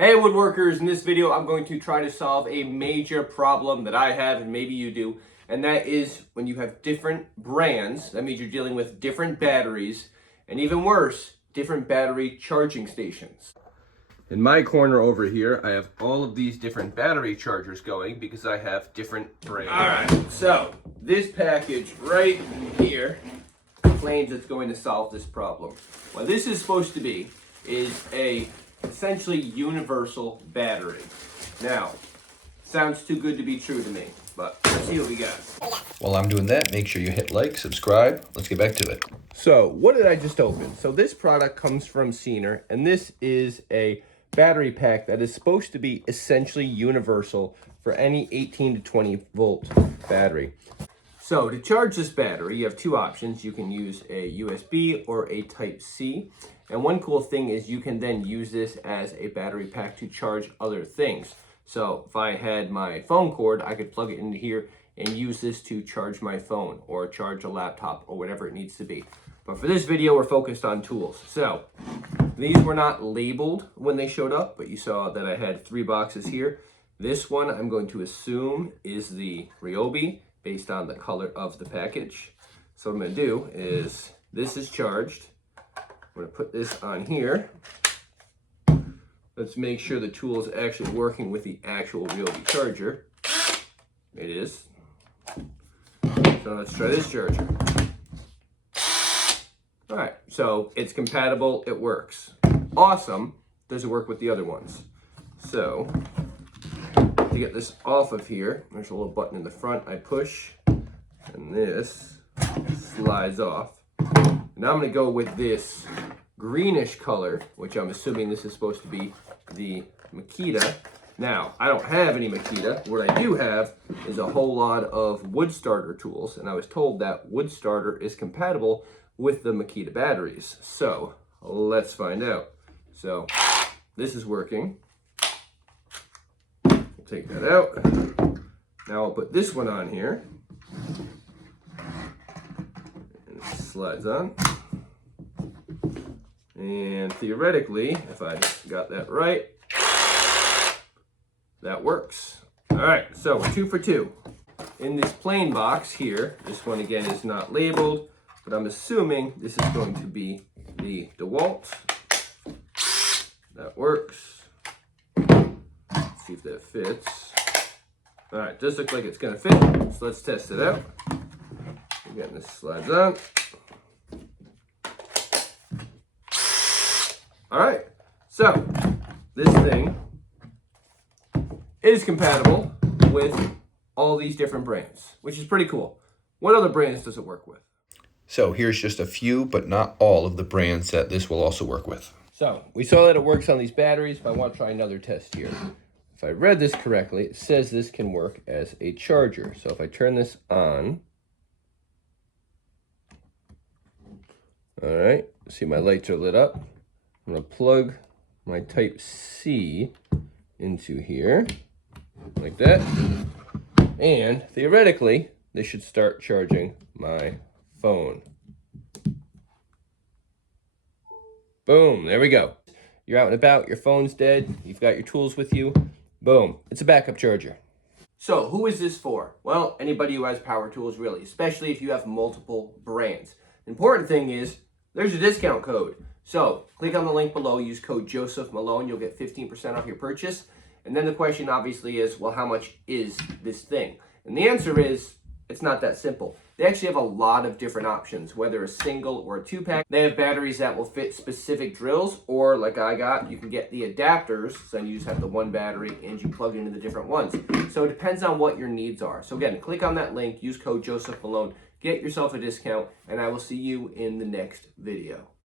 Hey woodworkers, in this video I'm going to try to solve a major problem that I have and maybe you do, and that is when you have different brands. That means you're dealing with different batteries, and even worse, different battery charging stations. In my corner over here, I have all of these different battery chargers going because I have different brands. Alright, so this package right here claims it's going to solve this problem. What this is supposed to be is a essentially universal battery. Now, sounds too good to be true to me, but let's see what we got. While I'm doing that, make sure you hit like, subscribe. Let's get back to it. So, what did I just open? So this product comes from CEENR, and this is a battery pack that is supposed to be essentially universal for any 18 to 20 volt battery. So to charge this battery, you have two options. You can use a USB or a Type-C. And one cool thing is you can then use this as a battery pack to charge other things. So if I had my phone cord, I could plug it into here and use this to charge my phone or charge a laptop or whatever it needs to be. But for this video, we're focused on tools. So these were not labeled when they showed up, but you saw that I had 3 boxes here. This one I'm going to assume is the Ryobi, based on the color of the package. So what I'm going to do is, this is charged. I'm going to put this on here. Let's make sure the tool is actually working with the actual Ryobi charger. It is. So let's try this charger. Alright, so it's compatible, it works. Awesome. Does it work with the other ones? So, to get this off of here, there's a little button in the front. I push, and this slides off. Now I'm going to go with this greenish color, which I'm assuming this is supposed to be the Makita. Now, I don't have any Makita. What I do have is a whole lot of wood starter tools, and I was told that wood starter is compatible with the Makita batteries. So, let's find out. So, this is working. Take that out. Now I'll put this one on here. And it slides on. And theoretically, if I got that right, that works. Alright, so we're 2 for 2. In this plain box here, this one again is not labeled, but I'm assuming this is going to be the DeWalt. That works. See if that fits. All right, does look like it's gonna fit, so let's test it out. Again, this slides on. All right, so this thing is compatible with all these different brands, which is pretty cool. What other brands does it work with? So here's just a few, but not all of the brands that this will also work with. So we saw that it works on these batteries, but I want to try another test here. If I read this correctly, it says this can work as a charger. So if I turn this on, all right, see my lights are lit up. I'm gonna plug my Type-C into here, like that. And theoretically, this should start charging my phone. Boom, there we go. You're out and about, your phone's dead, you've got your tools with you. Boom, it's a backup charger. So who is this for? Well, anybody who has power tools really, especially if you have multiple brands. The important thing is, there's a discount code. So click on the link below, use code Joseph Malone, you'll get 15% off your purchase. And then the question obviously is, well, how much is this thing? And the answer is, it's not that simple. They actually have a lot of different options, whether a single or a 2-pack. They have batteries that will fit specific drills, or like I got, you can get the adapters, so you just have the one battery and you plug it into the different ones. So it depends on what your needs are. So again, click on that link, use code Joseph Malone, get yourself a discount, and I will see you in the next video.